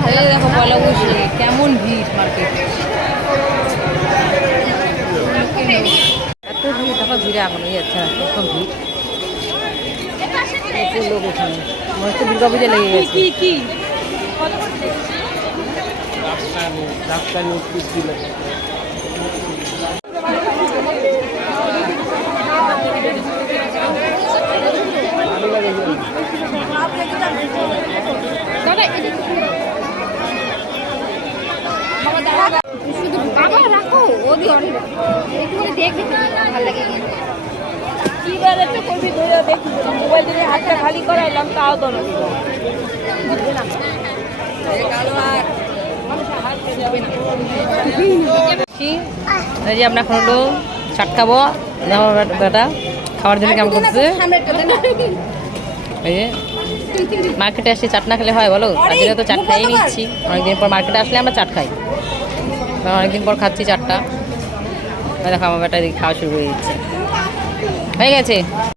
ভালো দেখো পয়লা বৈশাখে কেমন ভিড় মার্কেটে, এত ভিড় দেখো, ভিড়ে আগুন হয়ে যাচ্ছে না, এত ভিড়, প্রচুর লোক এখানে, মনে হচ্ছে দুর্গা পুজো লেগে গেছে। বাবা রাখো ওদি অনেক দেখবে ভালো লাগে। কি বার একটা করবি ধরে দেখি, মোবাইল দিয়ে হাতটা খালি করাইলাম তাও তো না। এই যে আমরা এখন হলো চাট খাবো, দেখো বেটা খাওয়ার জন্য কেমন করছে। এই যে মার্কেটে আসছি, চাট না খেলে হয় বলো? আজকে তো চাট খাইয়ে নিচ্ছি, অনেকদিন পর মার্কেটে আসলে আমরা চাট খাই, অনেকদিন পর খাচ্ছি চাটটা। দেখো আমার বেটা এদিকে খাওয়া শুরু হয়ে যাচ্ছে, হয়ে গেছে।